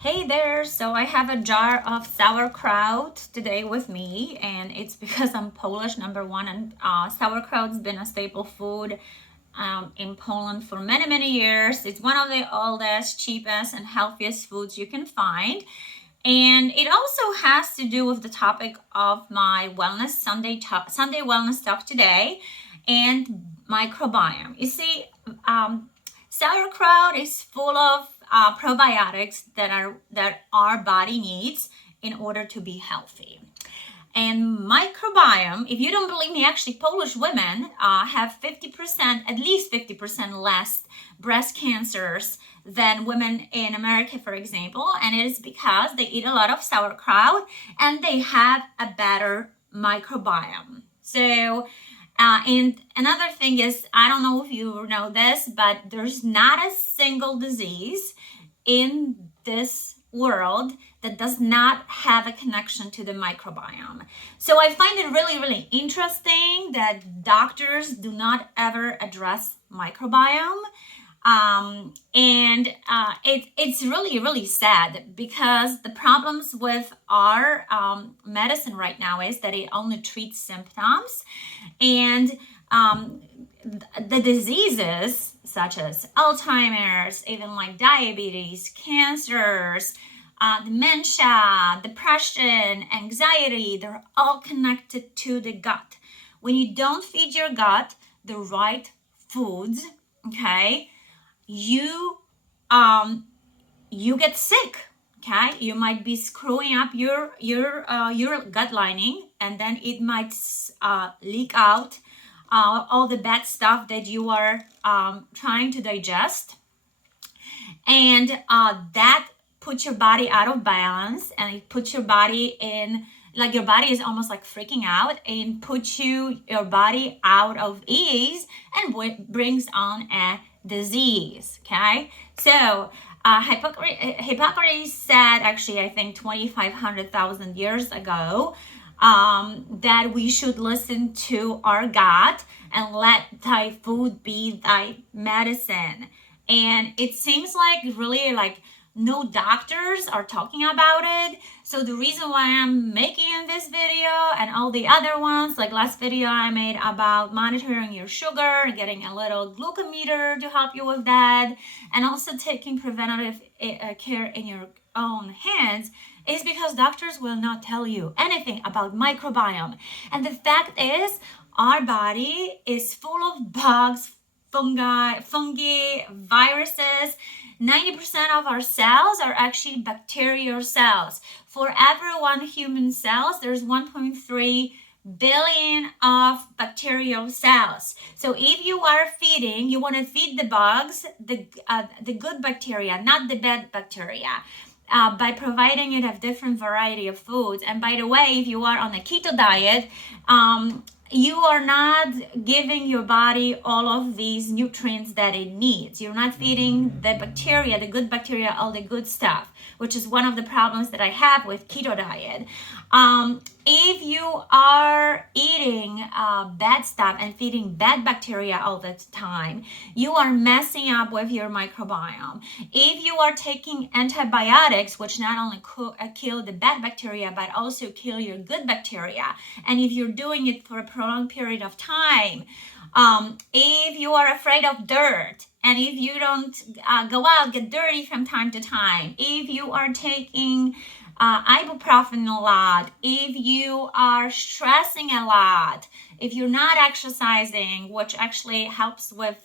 Hey there, so I have a jar of sauerkraut today with me, and it's because I'm Polish, number one, and sauerkraut's been a staple food in Poland for many, many years. It's one of the oldest, cheapest, and healthiest foods you can find. And it also has to do with the topic of my wellness Sunday wellness talk today, and microbiome. You see, sauerkraut is full of probiotics that our body needs in order to be healthy. And microbiome, if you don't believe me, actually Polish women have 50%, at least 50% less breast cancers than women in America, for example. And it is because they eat a lot of sauerkraut and they have a better microbiome. So, and another thing is, I don't know if you know this, but there's not a single disease in this world that does not have a connection to the microbiome. So I find it really, really interesting that doctors do not ever address microbiome. It's really, really sad because the problems with our medicine right now is that it only treats symptoms, and the diseases such as Alzheimer's, even like diabetes, cancers, dementia, depression, anxiety, they're all connected to the gut. When you don't feed your gut the right foods, okay, you you get sick. Okay, you might be screwing up your gut lining, and then it might leak out all the bad stuff that you are trying to digest, and that puts your body out of balance, and it puts your body in, like, your body is almost like freaking out, and puts your body out of ease, and brings on a disease. Okay, so Hippocrates said, actually I think 2,500 years ago, that we should listen to our gut and let thy food be thy medicine. And it seems like really, like, no doctors are talking about it. So the reason why I'm making this video and all the other ones, like last video I made about monitoring your sugar, getting a little glucometer to help you with that, and also taking preventative care in your own hands, is because doctors will not tell you anything about microbiome. And the fact is, our body is full of bugs, fungi, viruses. 90% of our cells are actually bacterial cells. For every one human cells, there's 1.3 billion of bacterial cells. So if you want to feed the bugs the good bacteria, not the bad bacteria, by providing it a different variety of foods. And by the way, if you are on a keto diet, you are not giving your body all of these nutrients that it needs. You're not feeding the bacteria, the good bacteria, all the good stuff, which is one of the problems that I have with keto diet. If you are eating bad stuff and feeding bad bacteria all the time, you are messing up with your microbiome. If you are taking antibiotics, which not only kill the bad bacteria, but also kill your good bacteria, and if you're doing it for a prolonged period of time, if you are afraid of dirt, and if you don't go out, get dirty from time to time, if you are taking ibuprofen a lot, if you are stressing a lot, if you're not exercising, which actually helps with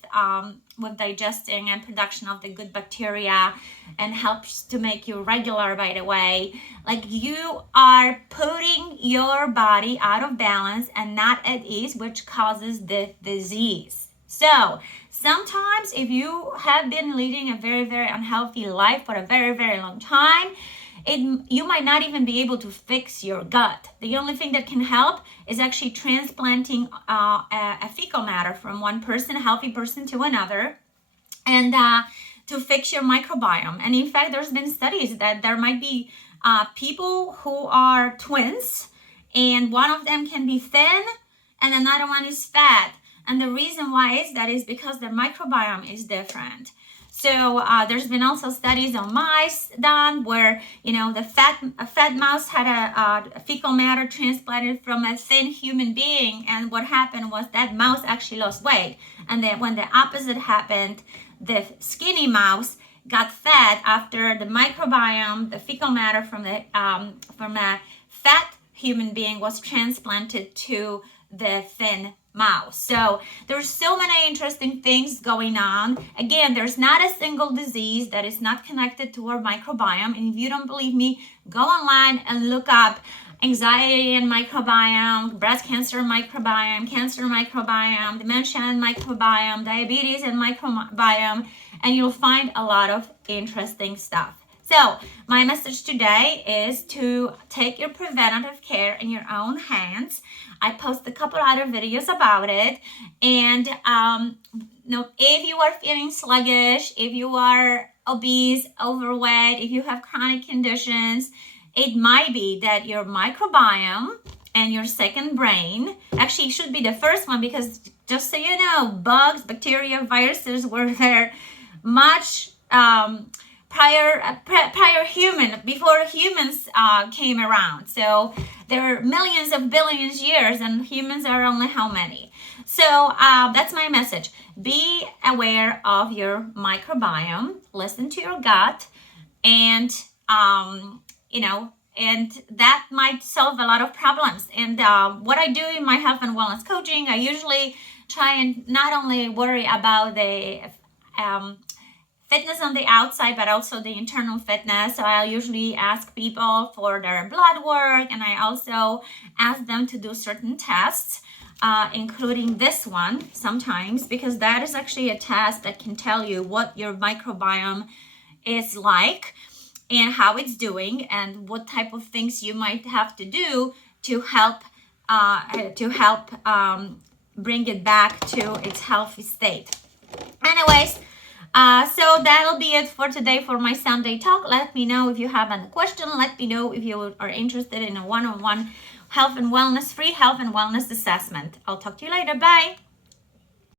digesting and production of the good bacteria and helps to make you regular, by the way, like, you are putting your body out of balance and not at ease, which causes the disease. So sometimes if you have been leading a very, very unhealthy life for a very, very long time, you might not even be able to fix your gut. The only thing that can help is actually transplanting a fecal matter from one person, a healthy person, to another, and to fix your microbiome. And in fact, there's been studies that there might be people who are twins, and one of them can be thin and another one is fat. And the reason why is because their microbiome is different. So there's been also studies on mice done where, the fat mouse had a fecal matter transplanted from a thin human being, and what happened was that mouse actually lost weight. And then when the opposite happened, the skinny mouse got fat after the microbiome, the fecal matter from a fat human being was transplanted to the thin mouse. So there's so many interesting things going on. Again, there's not a single disease that is not connected to our microbiome. And if you don't believe me, go online and look up anxiety and microbiome, breast cancer microbiome, cancer microbiome, dementia and microbiome, diabetes and microbiome, and you'll find a lot of interesting stuff. So my message today is to take your preventative care in your own hands. I post a couple other videos about it. And if you are feeling sluggish, if you are obese, overweight, if you have chronic conditions, it might be that your microbiome and your second brain, actually it should be the first one, because just so you know, bugs, bacteria, viruses were there much prior human, before humans came around. So there are millions of billions years, and humans are only how many? So that's my message. Be aware of your microbiome, listen to your gut, and and that might solve a lot of problems. And what I do in my health and wellness coaching, I usually try and not only worry about the fitness on the outside, but also the internal fitness. So I usually ask people for their blood work, and I also ask them to do certain tests, including this one sometimes, because that is actually a test that can tell you what your microbiome is like and how it's doing, and what type of things you might have to do to help bring it back to its healthy state. Anyways, so that'll be it for today for my Sunday talk. Let me know if you have any question. Let me know if you are interested in a one-on-one free health and wellness assessment. I'll talk to you later. Bye.